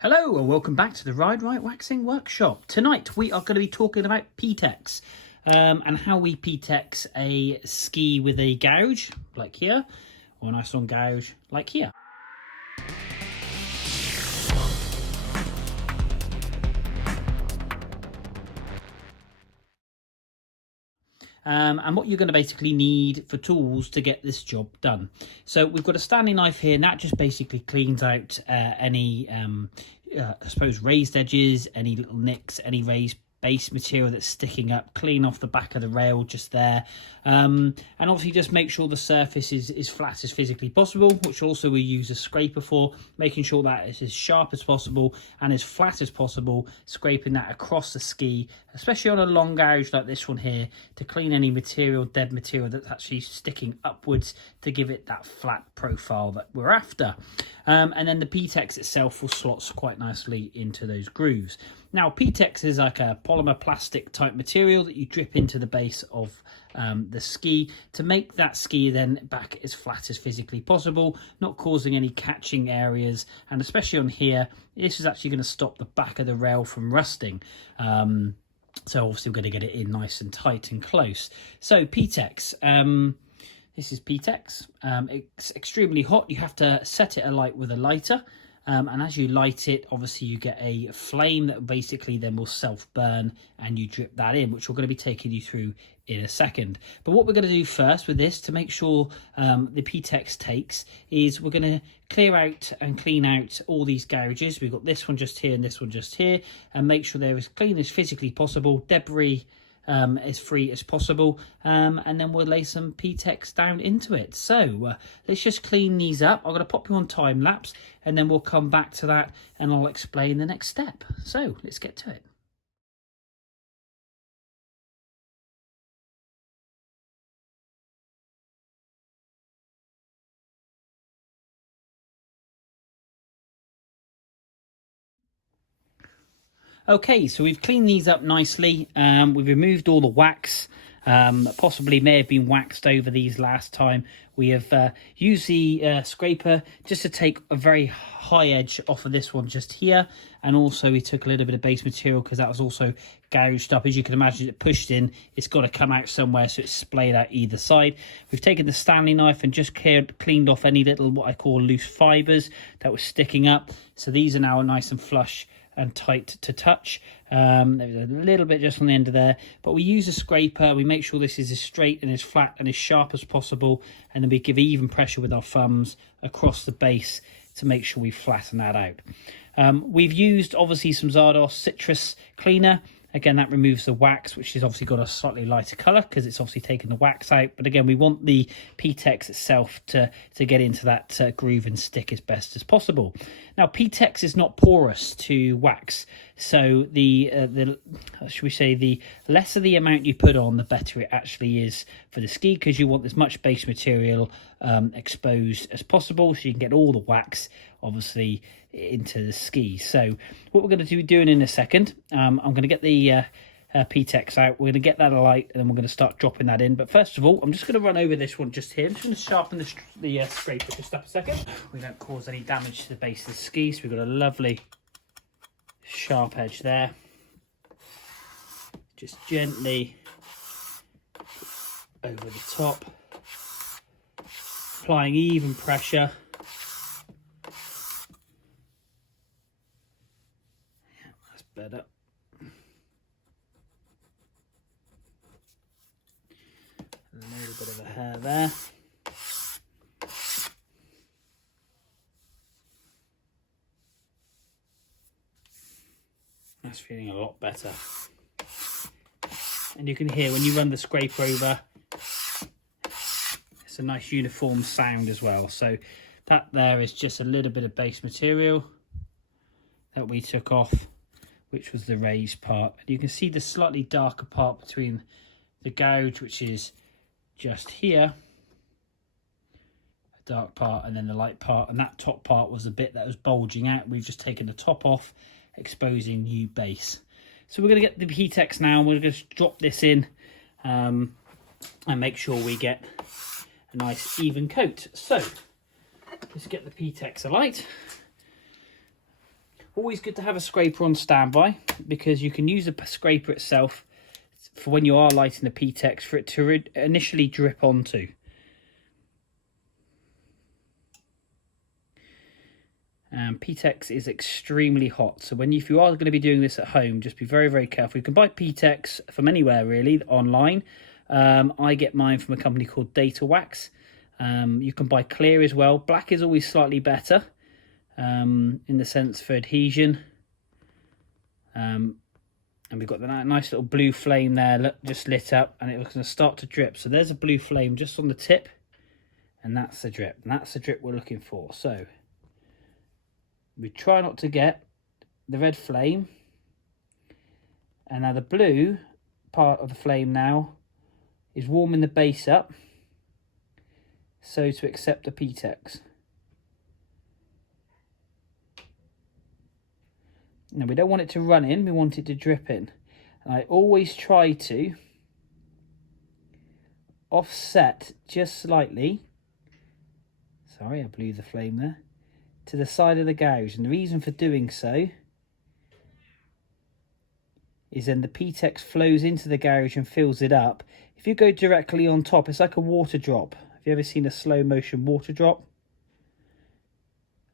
Hello and welcome back to the Ride Right Waxing Workshop. Tonight we are going to be talking about P-Tex and how we P-Tex a ski with a gouge like here, or a nice long gouge like here. And what you're going to basically need for tools to get this job done. So we've got a Stanley knife here, and that just basically cleans out any, I suppose, raised edges, any little nicks, any raised base material that's sticking up, clean off the back of the rail just there, and obviously just make sure the surface is flat as physically possible, which also we use a scraper for, making sure that it's as sharp as possible and as flat as possible, scraping that across the ski, especially on a long gouge like this one here, to clean any material, dead material that's actually sticking upwards, to give it that flat profile that we're after. And then the P-Tex itself will slot quite nicely into those grooves. Now, P-Tex is like a polymer plastic type material that you drip into the base of the ski to make that ski then back as flat as physically possible, not causing any catching areas. And especially on here, this is actually going to stop the back of the rail from rusting. So obviously we're going to get it in nice and tight and close. So P-Tex. This is P-Tex. It's extremely hot. You have to set it alight with a lighter. And as you light it, obviously you get a flame that basically then will self-burn, and you drip that in, which we're going to be taking you through in a second. But what we're going to do first with this, to make sure the P-Tex takes, is we're going to clear out and clean out all these gouges. We've got this one just here and this one just here, and make sure they're as clean as physically possible, debris as free as possible, and then we'll lay some P-Tex down into it. So let's just clean these up. I'm going to pop you on time lapse, and then we'll come back to that and I'll explain the next step. So let's get to it. Okay, so we've cleaned these up nicely. We've removed all the wax. Possibly may have been waxed over these last time. We have used the scraper just to take a very high edge off of this one just here, and also we took a little bit of base material because that was also gouged up. As you can imagine, it pushed in, it's got to come out somewhere, so it's splayed out either side. We've taken the Stanley knife and just cleaned off any little, what I call, loose fibres that were sticking up. So these are now nice and flush and tight to touch. There's a little bit just on the end of there, but we use a scraper. We make sure this is as straight and as flat and as sharp as possible, and then we give even pressure with our thumbs across the base to make sure we flatten that out. We've used obviously some Zardos citrus cleaner. Again, that removes the wax, which has obviously got a slightly lighter colour because it's obviously taken the wax out. But again, we want the P-Tex itself to get into that groove and stick as best as possible. Now, P-Tex is not porous to wax, so the should we say, the lesser the amount you put on, the better it actually is for the ski, because you want as much base material exposed as possible, so you can get all the wax obviously into the ski. So what we're going to be doing in a second, I'm going to get the P-Tex out, we're going to get that alight, and then we're going to start dropping that in. But first of all, I'm just going to run over this one just here. I'm just going to sharpen the scraper just up a second. We don't cause any damage to the base of the ski, so we've got a lovely sharp edge there. Just gently over the top, applying even pressure. Better. A little bit of a hair there. That's feeling a lot better. And you can hear when you run the scraper over, it's a nice uniform sound as well. So that there is just a little bit of base material that we took off, which was the raised part. And you can see the slightly darker part between the gouge, which is just here, a dark part, and then the light part, and that top part was the bit that was bulging out. We've just taken the top off, exposing new base. So we're going to get the P-Tex now, and we're going to drop this in and make sure we get a nice even coat. So let's get the P-Tex alight. Always good to have a scraper on standby, because you can use the scraper itself for when you are lighting the P-Tex for it to initially drip onto. P-Tex is extremely hot, so if you are going to be doing this at home, just be very, very careful. You can buy P-Tex from anywhere really online. I get mine from a company called Data Wax. You can buy clear as well. Black is always slightly better in the sense for adhesion. And we've got that nice little blue flame there, look, just lit up, and it's going to start to drip. So there's a blue flame just on the tip, and that's the drip. And that's the drip we're looking for. So we try not to get the red flame. And now the blue part of the flame now is warming the base up, so to accept the P-Tex. Now we don't want it to run in, we want it to drip in. And I always try to offset just slightly, sorry I blew the flame there, to the side of the gouge. And the reason for doing so is then the P-Tex flows into the gouge and fills it up. If you go directly on top, it's like a water drop. Have you ever seen a slow motion water drop?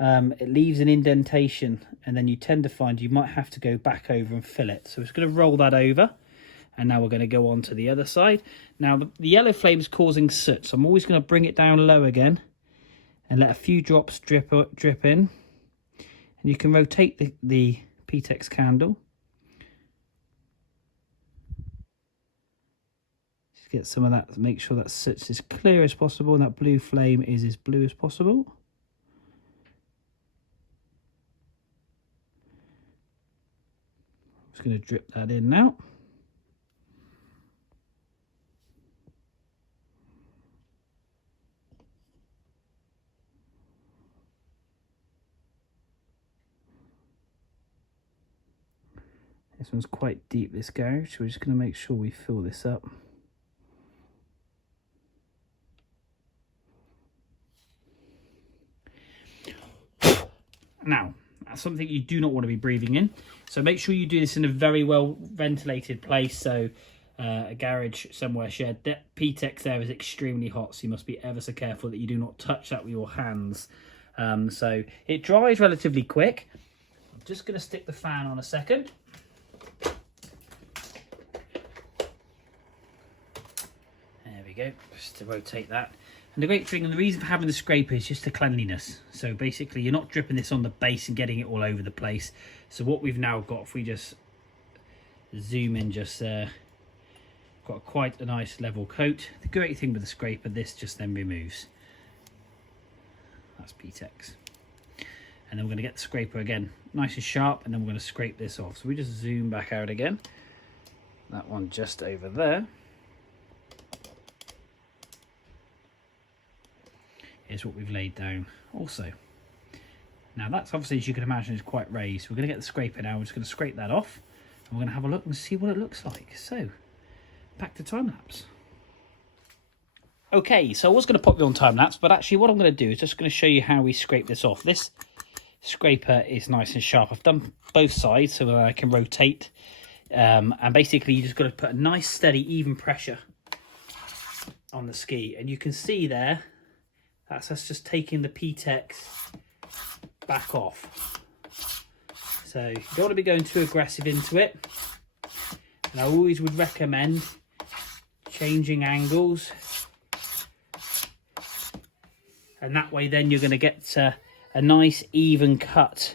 It leaves an indentation, and then you tend to find you might have to go back over and fill it. So it's going to roll that over, and now we're going to go on to the other side. Now the yellow flame is causing soot, so I'm always going to bring it down low again and let a few drops drip in. And you can rotate the P-Tex candle. Just get some of that, make sure that soot's as clear as possible and that blue flame is as blue as possible. Just going to drip that in now. This one's quite deep, this gouge, so we're just going to make sure we fill this up. Now, that's something you do not want to be breathing in, so make sure you do this in a very well ventilated place. So a garage, somewhere shared. That P-Tex there is extremely hot, so you must be ever so careful that you do not touch that with your hands. So it dries relatively quick. I'm just going to stick the fan on a second. There we go, just to rotate that. And the great thing, and the reason for having the scraper is just the cleanliness. So basically you're not dripping this on the base and getting it all over the place. So what we've now got, if we just zoom in just there, got quite a nice level coat. The great thing with the scraper, this just then removes. That's P-Tex. And then we're going to get the scraper again nice and sharp, and then we're going to scrape this off. So we just zoom back out again. That one just over there is what we've laid down also. Now that's obviously, as you can imagine, is quite raised. We're going to get the scraper now. We're just going to scrape that off, and we're going to have a look and see what it looks like. So back to time lapse. Okay, so I was going to pop you on time lapse, but actually what I'm going to do is just going to show you how we scrape this off. This scraper is nice and sharp. I've done both sides so that I can rotate, and basically you just got to put a nice steady even pressure on the ski, and you can see there that's us just taking the P-Tex back off. So you don't want to be going too aggressive into it, and I always would recommend changing angles, and that way then you're going to get a nice even cut.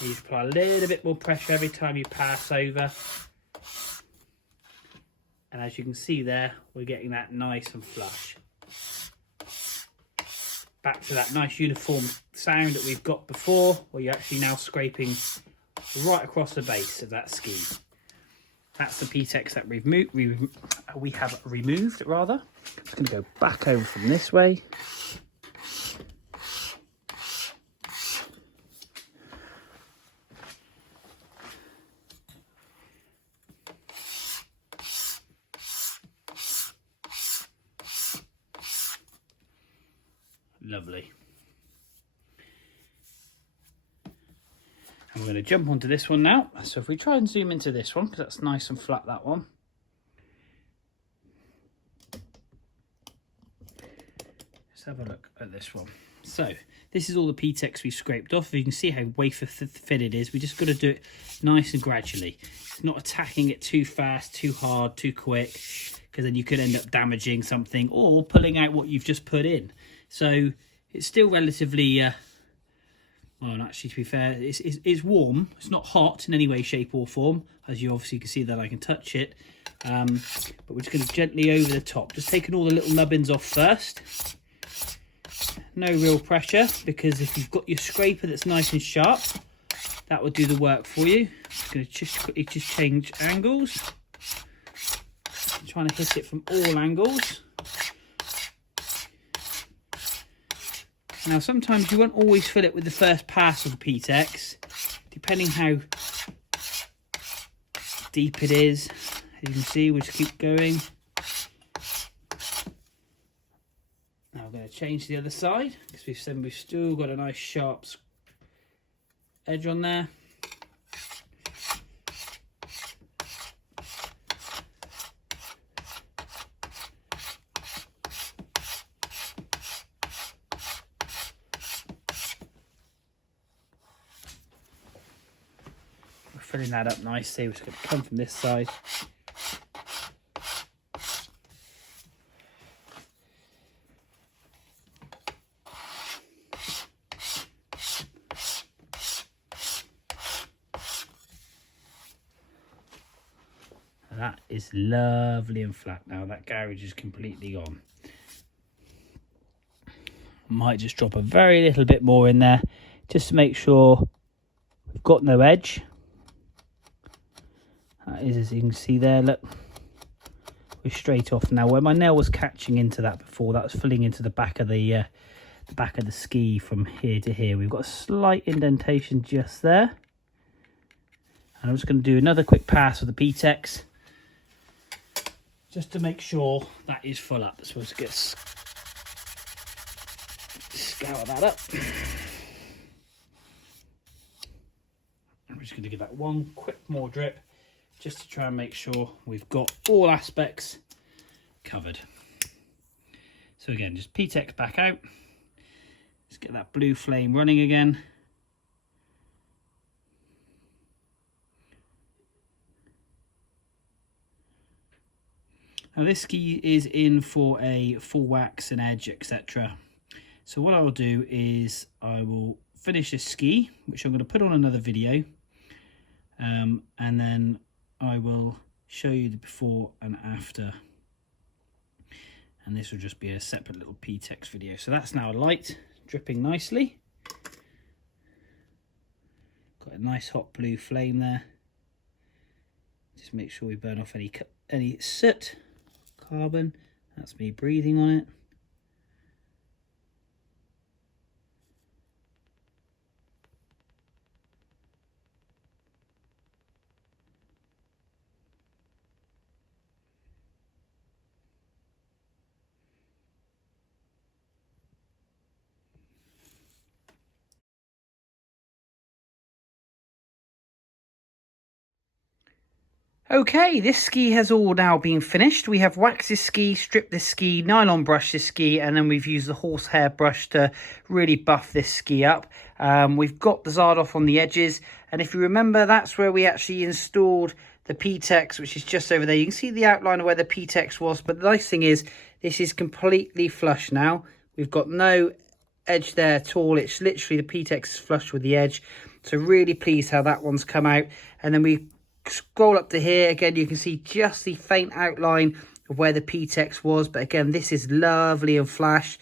You just apply a little bit more pressure every time you pass over, and as you can see there, we're getting that nice and flush. Back to that nice uniform sound that we've got before, where you're actually now scraping right across the base of that ski. That's the P-Tex that we have removed, rather. I'm just going to go back over from this way. Lovely. And we're going to jump onto this one now. So if we try and zoom into this one, because that's nice and flat, that one. Let's have a look at this one. So this is all the P-Tex we scraped off. You can see how wafer thin it is. We just got to do it nice and gradually. It's not attacking it too fast, too hard, too quick, because then you could end up damaging something or pulling out what you've just put in. So it's still relatively, well, actually, to be fair, it's warm. It's not hot in any way, shape or form. As you obviously can see that I can touch it. But we're just going to gently over the top. Just taking all the little nubbins off first. No real pressure, because if you've got your scraper that's nice and sharp, that will do the work for you. I'm going to just quickly change angles. I'm trying to hit it from all angles. Now sometimes you won't always fill it with the first pass of the P-Tex, depending how deep it is. As you can see, we'll just keep going. Now we're going to change to the other side, because we've still got a nice sharp edge on there. We're filling that up nicely. We're just going to come from this side. That is lovely and flat now. That garage is completely gone. Might just drop a very little bit more in there just to make sure we've got no edge. That is, as you can see there, look, we're straight off now. Where my nail was catching into that before, that was filling into the back of the ski from here to here. We've got a slight indentation just there. And I'm just going to do another quick pass with the P-Tex, just to make sure that is full up. So let's get scour that up. I'm just going to give that one quick more drip, just to try and make sure we've got all aspects covered. So again, just P-Tex back out. Let's get that blue flame running again. Now this ski is in for a full wax and edge, etc. So what I'll do is I will finish this ski, which I'm going to put on another video, and then I will show you the before and after. And this will just be a separate little P-Tex video. So that's now light, dripping nicely. Got a nice hot blue flame there. Just make sure we burn off any soot. Carbon, that's me breathing on it. Okay, this ski has all now been finished. We have waxed this ski, stripped this ski, nylon brushed this ski, and then we've used the horsehair brush to really buff this ski up. We've got the Zardoff on the edges, and if you remember, that's where we actually installed the P-Tex, which is just over there. You can see the outline of where the P-Tex was, but the nice thing is this is completely flush now. We've got no edge there at all. It's literally the P-Tex is flush with the edge. So really pleased how that one's come out. And then we scroll up to here again, you can see just the faint outline of where the P-Tex was, but again, this is lovely and flat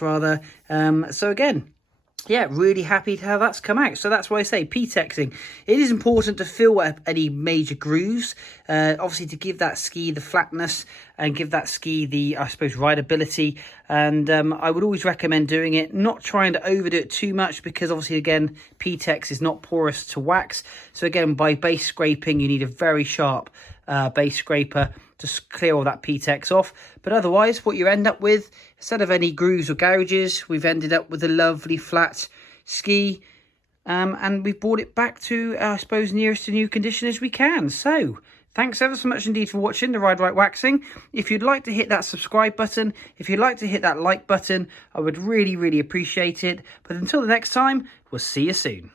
rather. So again, yeah, really happy to how that's come out. So that's why I say P-Texing. It is important to fill up any major grooves, obviously to give that ski the flatness and give that ski the, I suppose, rideability. And I would always recommend doing it, not trying to overdo it too much, because obviously, again, P-Tex is not porous to wax. So again, by base scraping, you need a very sharp base scraper to clear all that P-Tex off. But otherwise, what you end up with, instead of any grooves or gouges, we've ended up with a lovely flat ski. And we've brought it back to, I suppose, nearest to new condition as we can. So, thanks ever so much indeed for watching the Ride Right Waxing. If you'd like to hit that subscribe button, if you'd like to hit that like button, I would really, really appreciate it. But until the next time, we'll see you soon.